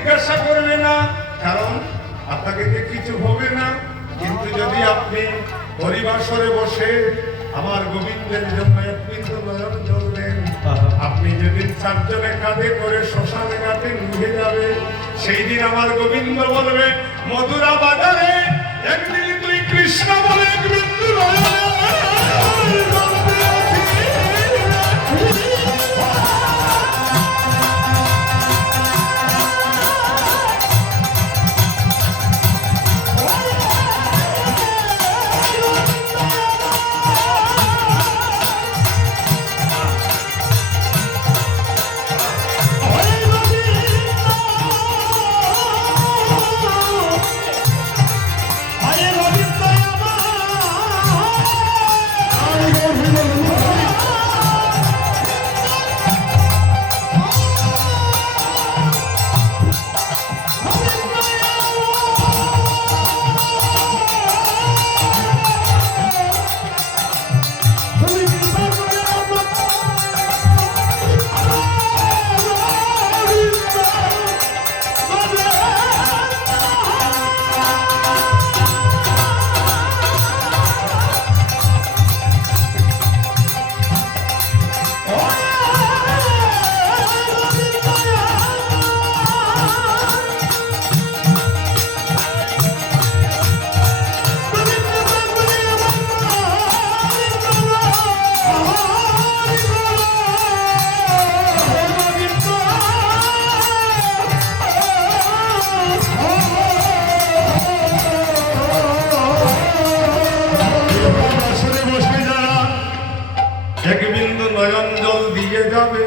জিজ্ঞাসা করবে না, কারণ আপনাকে দিয়ে কিছু হবে না। কিন্তু যদি আপনি হরিবাসরে বসে আমার গোবিন্দের জন্য এক বিন্দু নয়ন জল দেন, আপনি যেদিন চারজনে কাঁধে করে শ্মশানে ঘাটে নিয়ে যাবে, সেই দিন আমার গোবিন্দ বলবে, মধুরা বাজারে একদিন তুই কৃষ্ণ বলে এক বিন্দু নয়ন এক বিন্দু নয়ন জল দিয়ে যাবে।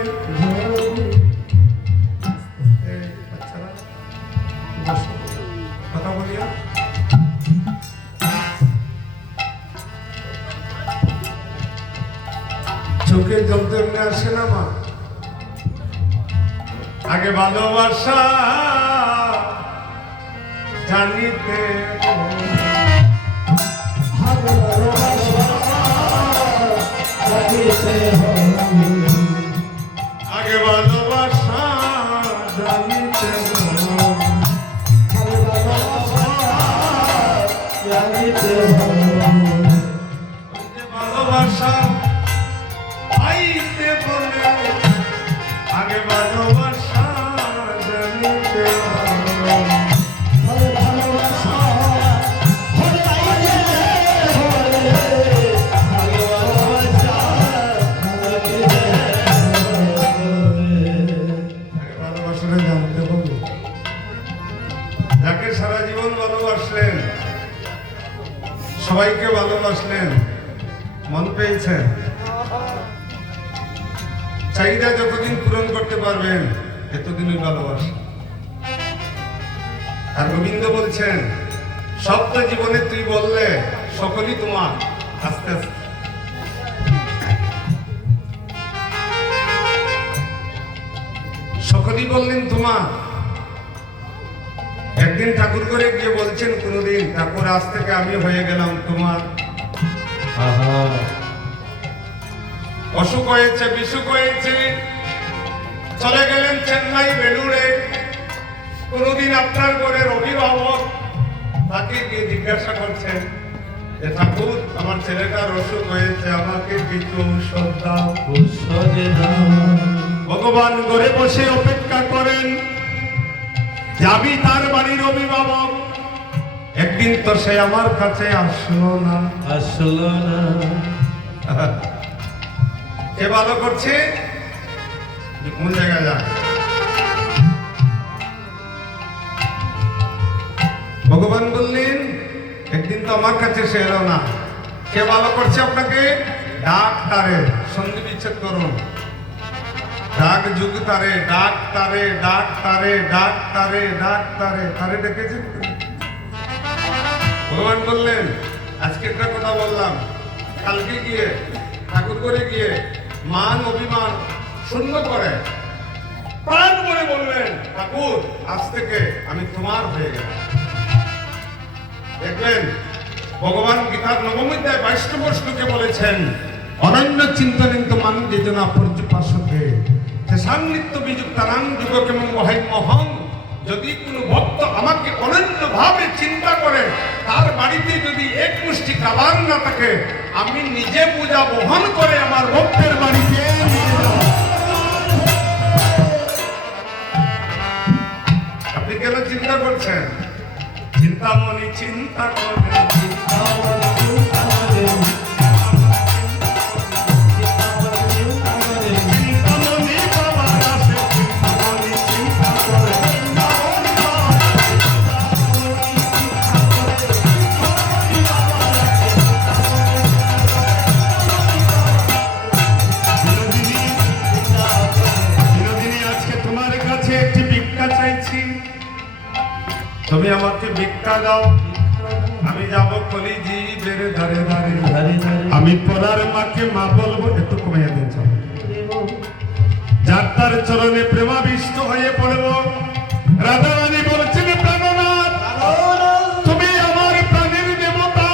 কথা বলিয়া চোখে জল তো এমনি আসে না মা, আগে ভালোবাসা জানিতে আগে ভালোবাসা জানিতে ভালোবাসা আইতে বলে, আগে ভালোবাসা জানিতে যাকে সারা জীবন ভালোবাসলেন, সবাইকে ভালোবাসলেন, মন পেয়েছেন, চাহিদা যতদিন পূরণ করতে পারবেন এতদিনই ভালোবাসা। আর গোবিন্দ বলছেন, সপ্ত জীবনে তুই বললে সকলই তোমার, আস্তে আস্তে সকলই বললেন তোমার। একদিন ঠাকুর করে গিয়ে বলছেন, কোনদিন ঠাকুর আজ থেকে আমি হয়ে গেলাম তোমার। অসুখ হয়েছে, বিসুখ হয়েছে, চলে গেলেন চেন্নাই বেলুড়ে। কোনদিন আপনার ঘরের অভিভাবক তাকে গিয়ে জিজ্ঞাসা করছেন যে ঠাকুর আমার ছেলেটার অসুখ হয়েছে, আমাকে কিছু ঔষধ দাও। ভগবান ঘরে বসে অপেক্ষা করেন, যাবি তার বাড়ির অভিভাবক। একদিন তো সে আমার কাছে আসলো না। কে ভালো করছে, কোন জায়গায় যা। ভগবান বললেন, একদিন তো আমার কাছে সে এলো না। কে ভালো করছে আপনাকে? ডাক্তারে। সন্ধি বিচ্ছেদ করুন। ডাক যুগ তারে, ডাক্তারে, ডাক্তারে, ডাক্তারে, ডাক্তারে, তারে ডেকেছেন। ভগবান বললেন, আজকে একটা কথা বললাম, কালকে গিয়ে ঠাকুর করে গিয়ে মান অভিমান শূন্য করে প্রাণ করে বলবেন, ঠাকুর আজ থেকে আমি তোমার হয়ে গেলাম। দেখবেন ভগবান গীতার নবম অধ্যায় 22 নম্বর শ্লোকে বলেছেন, অনন্য চিন্তনিত মান যেজন পর্যপাশকে সান্নিধ্য বিযুক্তানাং যুগকেমং মহাইমহং যদি কোনো ভক্ত আমাকে অনন্যভাবে চিন্তা করে, তার বাড়িতে যদি এক মুষ্টি খাবার না থাকে, আমি নিজে পূজা বহন করে আমার ভক্তের বাড়িতে নিয়ে যাব। আপনি কেন চিন্তা করছেন? চিন্তামণি চিন্তা করবেন, তুমি আমাকে ভিক্ষা দাও, আমি যাব কলিজীবের ধারে ধারে, আমি পরার মাকে মা বলবো। একটু কমিয়ে দিন, যার তার চরণে প্রেমাবিষ্ট হয়ে পড়ব। রাধা রানী বলছেন, প্রাণনাথ তুমি আমার প্রাণের দেবতা,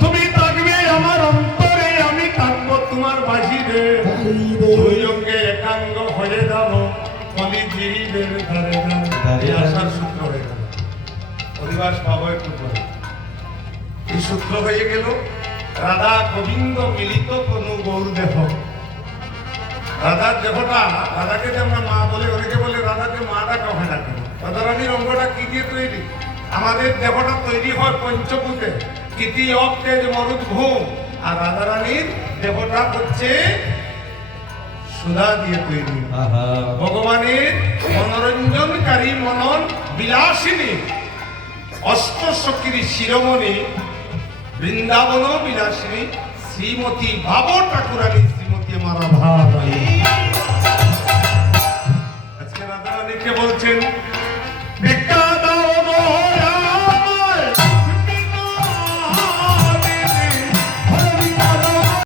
তুমি থাকবে আমার অন্তরে, আমি থাকবো তোমার বাহিরে। দুই অঙ্গে একাঙ্গ হয়ে যাব কলিজীবের ধারে ধারে। আসার সূত্র হয়ে গেল, পরিবাস পাবো একটু পরে। এই সূত্র হয়ে গেল রাধা গোবিন্দ মিলিত তনু গৌর দেহ। রাধার দেহটা, রাধাকে যে আমরা মা বলে, অনেকে বলে রাধাকে মা ডাকা হয় না কেন? রাধারানীর অঙ্গটা কি দিয়ে তৈরি? আমাদের দেহটা তৈরি হয় পঞ্চভূতে, কৃতি অপ তেজ মরুদ ভূম, আর রাধারানীর দেহটা হচ্ছে সুধা দিয়ে তৈরি। ভগবানের মনোরঞ্জনকারী মনন বিলাসিনী অষ্টসখীর শিরোমণি বৃন্দাবন বিলাসিনী শ্রীমতী ভাব ঠাকুরানী, শ্রীমতী আমার রাধা। আজকে রাধারানীকে বলছেন